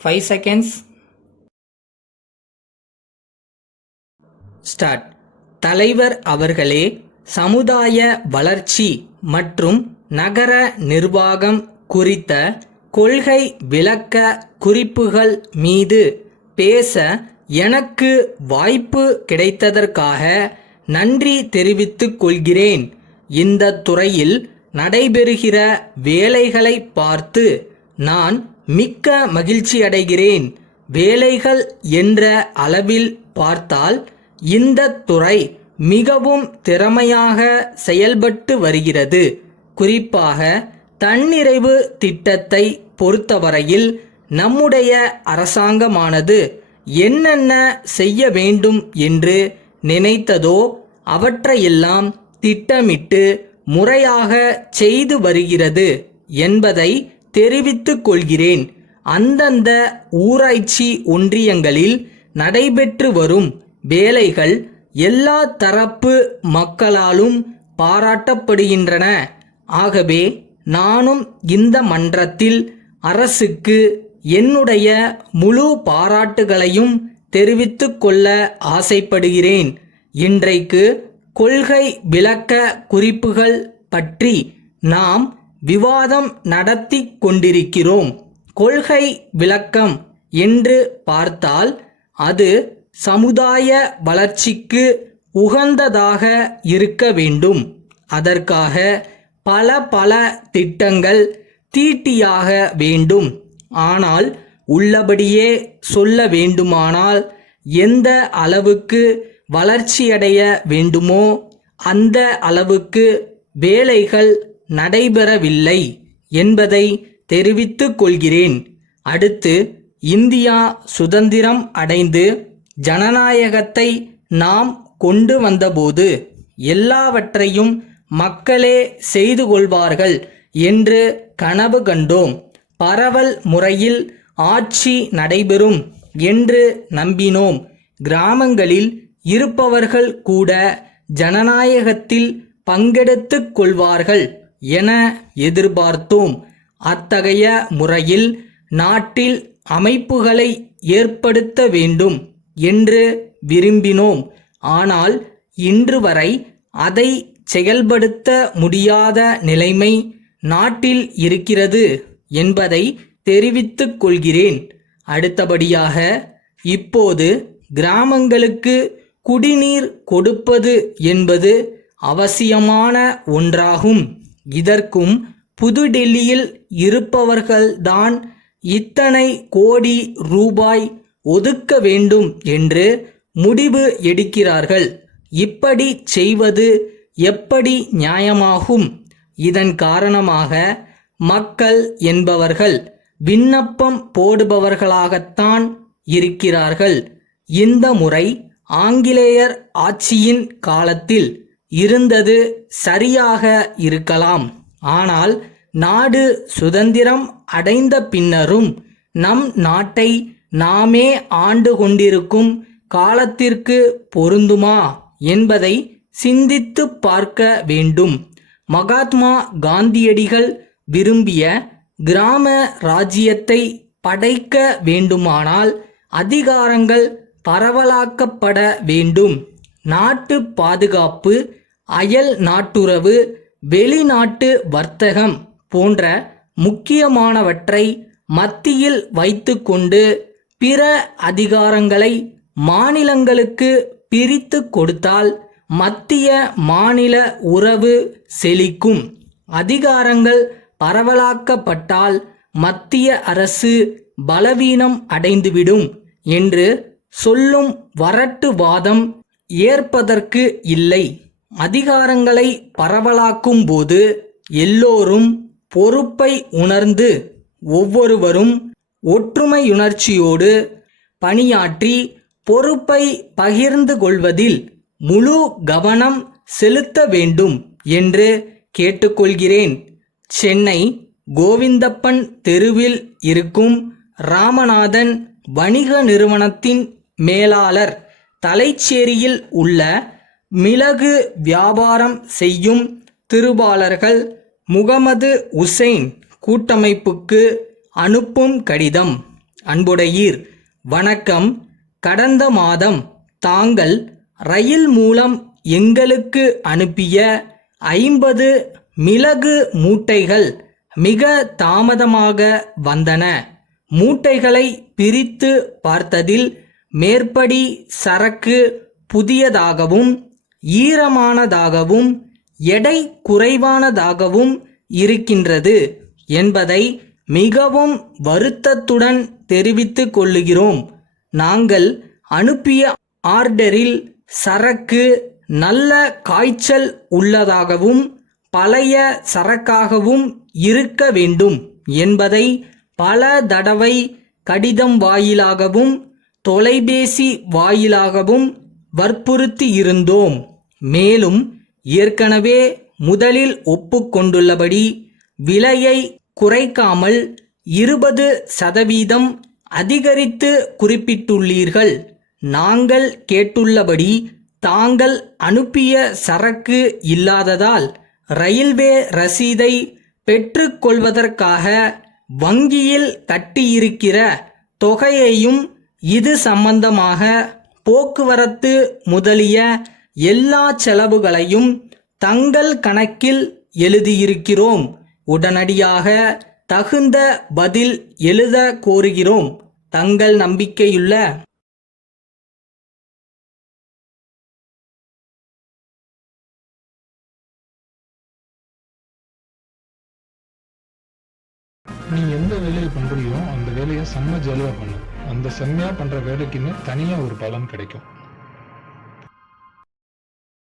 5 seconds. Start. தலைவர் அவர்களே, சமுதாய வளர்ச்சி மற்றும் நகர நிர்வாகம் குறித்த கொள்கை விளக்க குறிப்புகள் மீது பேச எனக்கு வாய்ப்பு கிடைத்ததற்காக நன்றி தெரிவித்துக் கொள்கிறேன். இந்த துறையில் நடைபெறுகிற வேலைகளை பார்த்து நான் மிக்க மகிழ்ச்சியடைகிறேன். வேலைகள் என்ற அளவில் பார்த்தால் இந்த துறை மிகவும் திறமையாக செயல்பட்டு வருகிறது. குறிப்பாக தன்னிறைவு திட்டத்தை பொறுத்தவரையில் நம்முடைய அரசாங்கமானது என்னென்ன செய்ய வேண்டும் என்று நினைத்ததோ அவற்றையெல்லாம் திட்டமிட்டு முறையாக செய்து வருகிறது என்பதை தெரிவித்துக் கொள்கிறேன். அந்தந்த ஊராட்சி ஒன்றியங்களில் நடைபெற்று வரும் வேலைகள் எல்லா தரப்பு மக்களாலும் பாராட்டப்படுகின்றன. ஆகவே நானும் இந்த மன்றத்தில் அரசுக்கு என்னுடைய முழு பாராட்டுகளையும் தெரிவித்துக் கொள்ள ஆசைப்படுகிறேன். இன்றைக்கு கொள்கை விளக்க குறிப்புகள் பற்றி நாம் விவாதம் நடத்தி கொண்டிருக்கிறோம். கொள்கை விளக்கம் என்று பார்த்தால் அது சமுதாய வளர்ச்சிக்கு உகந்ததாக இருக்க வேண்டும். அதற்காக பல திட்டங்கள் தீட்டியாக வேண்டும். ஆனால் உள்ளபடியே சொல்ல வேண்டுமானால் எந்த அளவுக்கு வளர்ச்சியடைய வேண்டுமோ அந்த அளவுக்கு வேலைகள் நடைபெறவில்லை என்பதை தெரிவித்துக் கொள்கிறேன். அடுத்து, இந்தியா சுதந்திரம் அடைந்து ஜனநாயகத்தை நாம் கொண்டு வந்தபோது எல்லாவற்றையும் மக்களே செய்து கொள்வார்கள் என்று கனவு கண்டோம். பரவல் முறையில் ஆட்சி நடைபெறும் என்று நம்பினோம். கிராமங்களில் இருப்பவர்கள் கூட ஜனநாயகத்தில் பங்கெடுத்துக் கொள்வார்கள் என எதிர்பார்த்தோம். அத்தகைய முறையில் நாட்டில் அமைப்புகளை ஏற்படுத்த வேண்டும் என்று விரும்பினோம். ஆனால் இன்று வரை அதை செயல்படுத்த முடியாத நிலைமை நாட்டில் இருக்கிறது என்பதை தெரிவித்துக் கொள்கிறேன். அடுத்தபடியாக, இப்போது கிராமங்களுக்கு குடிநீர் கொடுப்பது என்பது அவசியமான ஒன்றாகும். இதற்கும் புதுடெல்லியில் இருப்பவர்கள்தான் இத்தனை கோடி ரூபாய் ஒதுக்க வேண்டும் என்று முடிவு எடுக்கிறார்கள். இப்படி செய்வது எப்படி நியாயமாகும்? இதன் காரணமாக மக்கள் என்பவர்கள் விண்ணப்பம் போடுபவர்களாகத்தான் இருக்கிறார்கள். இந்த முறை ஆங்கிலேயர் ஆட்சியின் காலத்தில் இருந்தது சரியாக இருக்கலாம். ஆனால் நாடு சுதந்திரம் அடைந்த பின்னரும் நம் நாட்டை நாமே ஆண்டு கொண்டிருக்கும் காலத்திற்கு பொருந்துமா என்பதை சிந்தித்து பார்க்க வேண்டும். மகாத்மா காந்தியடிகள் விரும்பிய கிராம ராஜ்யத்தை படைக்க வேண்டுமானால் அதிகாரங்கள் பரவலாக்கப்பட வேண்டும். நாட்டு பாதுகாப்பு, அயல் நாட்டுறவு, வெளிநாட்டு வர்த்தகம் போன்ற முக்கியமானவற்றை மத்தியில் வைத்துக்கொண்டு பிற அதிகாரங்களை மாநிலங்களுக்கு பிரித்து கொடுத்தால் மத்திய மாநில உறவு செழிக்கும். அதிகாரங்கள் பரவலாக்கப்பட்டால் மத்திய அரசு பலவீனம் அடைந்துவிடும் என்று சொல்லும் வரட்டு வாதம் ஏற்பதற்கு இல்லை. அதிகாரங்களை பரவலாக்கும் போது எல்லோரும் பொறுப்பை உணர்ந்து ஒவ்வொருவரும் ஒற்றுமையுணர்ச்சியோடு பணியாற்றி பொறுப்பை பகிர்ந்து கொள்வதில் முழு கவனம் செலுத்த வேண்டும் என்று கேட்டுக்கொள்கிறேன். சென்னை கோவிந்தப்பன் தெருவில் இருக்கும் ராமநாதன் வணிக நிறுவனத்தின் மேலாளர் தலைச்சேரியில் உள்ள மிளகு வியாபாரம் செய்யும் திருபாளர்கள் முகமது உசைன் கூட்டமைப்புக்கு அனுப்பும் கடிதம். அன்புடையீர். வணக்கம். கடந்த மாதம் தாங்கள் ரயில் மூலம் எங்களுக்கு அனுப்பிய 50 மிளகு மூட்டைகள் மிக தாமதமாக வந்தன. மூட்டைகளை பிரித்து பார்த்ததில் மேற்படி சரக்கு புதியதாகவும் ஈரமானதாகவும் எடை குறைவானதாகவும் இருக்கின்றது என்பதை மிகவும் வருத்தத்துடன் தெரிவித்துக் கொள்ளுகிறோம். நாங்கள் அனுப்பிய ஆர்டரில் சரக்கு நல்ல காய்ச்சல் உள்ளதாகவும் பழைய சரக்காகவும் இருக்க வேண்டும் என்பதை பல தடவை கடிதம் வாயிலாகவும் தொலைபேசி வாயிலாகவும் வற்புறுத்தி இருந்தோம். மேலும் ஏற்கனவே முதலில் ஒப்புக்கொண்டுள்ளபடி விலையை குறைக்காமல் 20% அதிகரித்து குறிப்பிட்டுள்ளீர்கள். நாங்கள் கேட்டுள்ளபடி தாங்கள் அனுப்பிய சரக்கு இல்லாததால் ரயில்வே ரசீதை பெற்றுக்கொள்வதற்காக வங்கியில் கட்டியிருக்கிற தொகையையும் இது சம்பந்தமாக போக்குவரத்து முதலிய எல்லா செலவுகளையும் தங்கள் கணக்கில் எழுதியிருக்கிறோம். உடனடியாக தகுந்த பதில் எழுத கோருகிறோம். தங்கள் நம்பிக்கையுள்ள நீ எந்த வேலையை பண்றியோ அந்த வேலையை செம்ம ஜாலியா பண்ணு. அந்த செம்மையா பண்ற வேலைக்குன்னு தனியா ஒரு பலன் கிடைக்கும்.